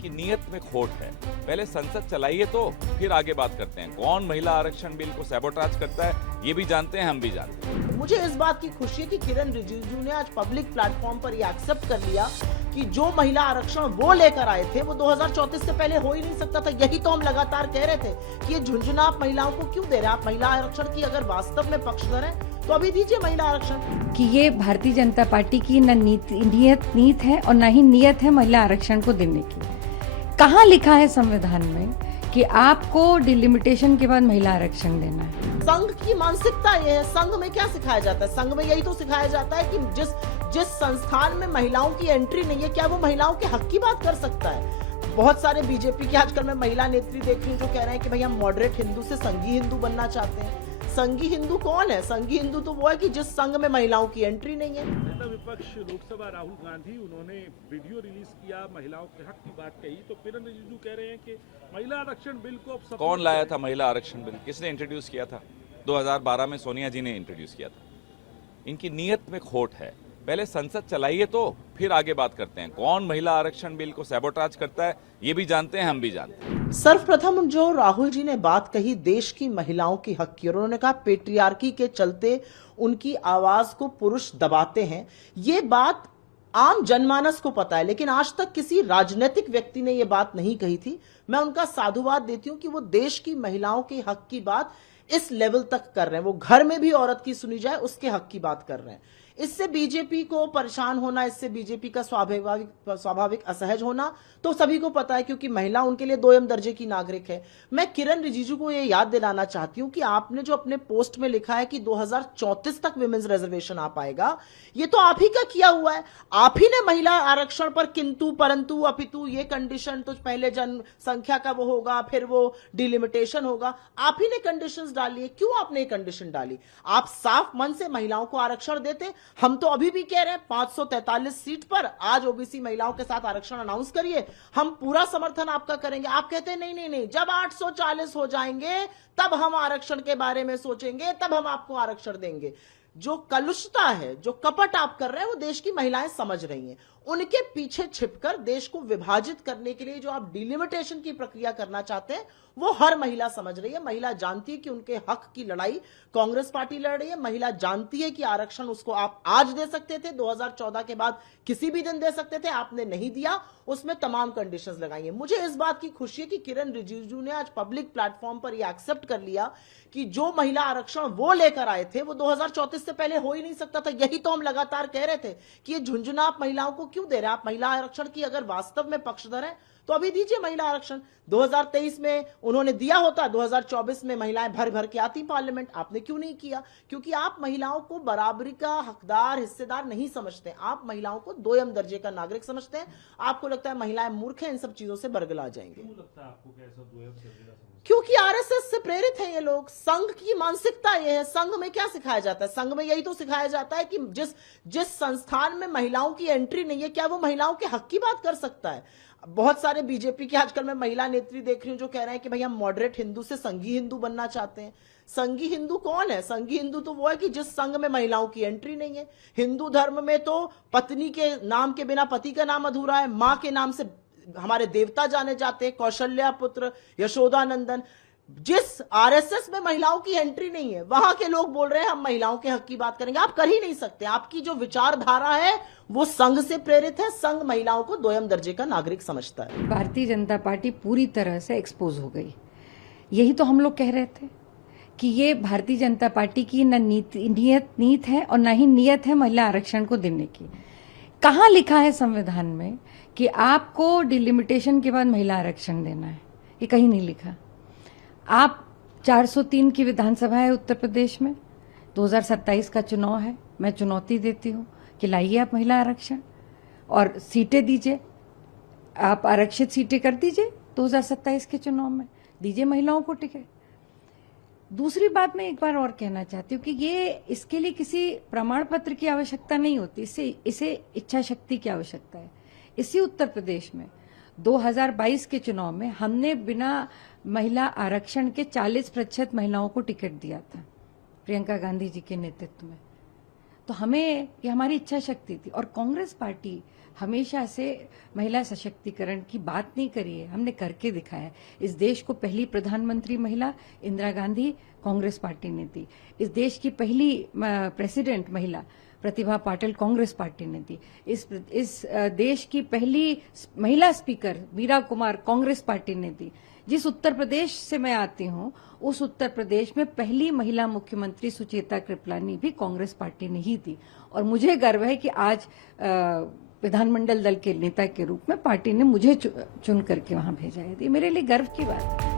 इनकी नीयत में खोट है। पहले संसद चलाइए तो फिर आगे बात करते हैं। कौन महिला आरक्षण बिल को सैबोटाज करता है ये भी जानते हैं, हम भी जानते हैं। मुझे इस बात की खुशी है कि किरण रिजिजू ने आज पब्लिक प्लेटफॉर्म पर ये एक्सेप्ट कर लिया कि जो महिला आरक्षण वो लेकर आए थे वो 2034 से पहले हो ही नहीं सकता था। यही तो हम लगातार कह रहे थे कि ये झुंझुना आप महिलाओं को क्यों दे रहे हैं। आप महिला आरक्षण की अगर वास्तव में पक्षधर हैं तो अभी दीजिए महिला आरक्षण। कि ये भारतीय जनता पार्टी की न नीत है और न ही नियत है महिला आरक्षण को देने की। कहाँ लिखा है संविधान में कि आपको डिलिमिटेशन के बाद महिला आरक्षण देना है? संघ की मानसिकता ये है। संघ में क्या सिखाया जाता है? संघ में यही तो सिखाया जाता है कि जिस संस्थान में महिलाओं की एंट्री नहीं है, क्या वो महिलाओं के हक की बात कर सकता है? बहुत सारे बीजेपी के आजकल मैं महिला नेत्री देख रही हूँ जो कह रहे हैं कि भाई हम मॉडरेट हिंदू से संघी हिंदू बनना चाहते हैं। संघी हिंदू कौन है? संघी हिंदू तो वो है कि जिस संघ में महिलाओं की एंट्री नहीं है। नेता विपक्ष लोकसभा राहुल गांधी, उन्होंने वीडियो रिलीज किया, महिलाओं के हक की बात कही, तो किरण रिजिजू कह रहे हैं कि महिला आरक्षण बिल को अब कौन लाया था महिला आरक्षण बिल? किसने इंट्रोड्यूस किया था? 2012 में सोनिया जी ने इंट्रोड्यूस किया था। इनकी नीयत में खोट है। पहले संसद चलाइए तो फिर आगे बात करते हैं। कौन महिला आरक्षण बिल को सैबोटाज करता है ये भी जानते हैं, हम भी जानते हैं। सर्वप्रथम जो राहुल जी ने बात कही देश की महिलाओं की हक की, और उन्होंने कहा पेट्रियार्की के चलते उनकी आवाज को पुरुष दबाते हैं। ये बात आम जनमानस को पता है, लेकिन आज तक किसी राजनीतिक व्यक्ति ने यह बात नहीं कही थी। मैं उनका साधुवाद देती हूं कि वो देश की महिलाओं के हक की बात इस लेवल तक कर रहे हैं। वो घर में भी औरत की सुनी जाए उसके हक की बात कर रहे हैं। इससे बीजेपी को परेशान होना, इससे बीजेपी का स्वाभाविक असहज होना तो सभी को पता है, क्योंकि महिला उनके लिए दोयम दर्जे की नागरिक है। मैं किरण रिजिजू को यह याद दिलाना चाहती हूं कि आपने जो अपने पोस्ट में लिखा है कि 2034 तक विमेंस रिजर्वेशन आ पाएगा, ये तो आप ही का किया हुआ है। आप ही ने महिला आरक्षण पर किंतु परंतु अपितु ये कंडीशन, तो पहले जनसंख्या का वो होगा, फिर वो डिलिमिटेशन होगा, आप ही ने कंडीशंस डाली है। क्यों आपने कंडीशन डाली? आप साफ मन से महिलाओं को आरक्षण देते। हम तो अभी भी कह रहे हैं 543 सीट पर आज ओबीसी महिलाओं के साथ आरक्षण अनाउंस करिए, हम पूरा समर्थन आपका करेंगे। आप कहते हैं नहीं, जब 840 हो जाएंगे तब हम आरक्षण के बारे में सोचेंगे, तब हम आपको आरक्षण देंगे। जो कलुषता है, जो कपट आप कर रहे हैं, वो देश की महिलाएं समझ रही हैं। उनके पीछे छिपकर देश को विभाजित करने के लिए जो आप डिलिमिटेशन की प्रक्रिया करना चाहते हैं वो हर महिला समझ रही है। महिला जानती है कि उनके हक की लड़ाई कांग्रेस पार्टी लड़ रही है। महिला जानती है कि आरक्षण उसको आप आज दे सकते थे, 2014 के बाद किसी भी दिन दे सकते थे, आपने नहीं दिया, उसमें तमाम कंडीशंस लगाई हैं। मुझे इस बात की खुशी है कि किरण रिजिजू ने आज पब्लिक प्लेटफॉर्म पर यह एक्सेप्ट कर लिया कि जो महिला आरक्षण वो लेकर आए थे वो 2034 से पहले हो ही नहीं सकता था। यही तो हम लगातार कह रहे थे कि ये झुंझुना आप महिलाओं को क्यों दे रहे हैं। आप महिला आरक्षण की अगर वास्तव में पक्षधर हैं तो अभी दीजिए महिला आरक्षण। 2023 में उन्होंने दिया होता, 2024 में महिलाएं भर भर के आती पार्लियामेंट। आपने क्यों नहीं किया? क्योंकि आप महिलाओं को बराबरी का हकदार, हिस्सेदार नहीं समझते। आप महिलाओं को दोयम दर्जे का नागरिक समझते हैं। आपको लगता है महिलाएं मूर्ख हैं, इन सब चीजों से बरगला जाएंगे। क्यों लगता है आपको कि ऐसा दोयम दर्जे का? क्योंकि आरएसएस से प्रेरित हैं ये लोग। संघ की मानसिकता ये है। संघ में क्या सिखाया जाता है? संघ में यही तो सिखाया जाता है कि जिस संस्थान में महिलाओं की एंट्री नहीं है, क्या वो महिलाओं के हक की बात कर सकता है? बहुत सारे बीजेपी के आजकल मैं महिला नेत्री देख रही हूँ जो कह रहे हैं कि भाई हम मॉडरेट हिंदू से संघी हिंदू बनना चाहते हैं। संघी हिंदू कौन है? संघी हिंदू तो वो है कि जिस संघ में महिलाओं की एंट्री नहीं है। हिंदू धर्म में तो पत्नी के नाम के बिना पति का नाम अधूरा है। मां के नाम से हमारे देवता जाने जाते हैं, कौशल्या पुत्र, यशोदानंदन। जिस आरएसएस में महिलाओं की एंट्री नहीं है वहां के लोग बोल रहे हैं हम महिलाओं के हक की बात करेंगे। आप कर ही नहीं सकते। आपकी जो विचारधारा है वो संघ से प्रेरित है। संघ महिलाओं को दोयम दर्जे का नागरिक समझता है। भारतीय जनता पार्टी पूरी तरह से एक्सपोज हो गई। यही तो हम लोग कह रहे थे कि ये भारतीय जनता पार्टी की न नीत है और न ही नियत है महिला आरक्षण को देने की। कहाँ लिखा है संविधान में कि आपको डिलिमिटेशन के बाद महिला आरक्षण देना है? ये कहीं नहीं लिखा। आप 403 की विधानसभा है उत्तर प्रदेश में, 2027 का चुनाव है। मैं चुनौती देती हूँ कि लाइए आप महिला आरक्षण और सीटें दीजिए। आप आरक्षित सीटें कर दीजिए 2027 के चुनाव में, दीजिए महिलाओं को टिकट। दूसरी बात मैं एक बार और कहना चाहती हूँ कि ये इसके लिए किसी प्रमाण पत्र की आवश्यकता नहीं होती, इसे इच्छा शक्ति की आवश्यकता है। इसी उत्तर प्रदेश में 2022 के चुनाव में हमने बिना महिला आरक्षण के 40% महिलाओं को टिकट दिया था प्रियंका गांधी जी के नेतृत्व में। तो हमें ये हमारी इच्छा शक्ति थी। और कांग्रेस पार्टी हमेशा से महिला सशक्तिकरण की बात नहीं करी है, हमने करके दिखाया है। इस देश को पहली प्रधानमंत्री महिला इंदिरा गांधी कांग्रेस पार्टी ने दी। इस देश की पहली प्रेसिडेंट महिला प्रतिभा पाटिल कांग्रेस पार्टी ने दी। इस देश की पहली महिला स्पीकर मीरा कुमार कांग्रेस पार्टी ने दी। जिस उत्तर प्रदेश से मैं आती हूं, उस उत्तर प्रदेश में पहली महिला मुख्यमंत्री सुचेता कृपलानी भी कांग्रेस पार्टी ने ही दी। और मुझे गर्व है कि आज विधानमंडल दल के नेता के रूप में पार्टी ने मुझे चुन करके वहां भेजा है। ये मेरे लिए गर्व की बात है।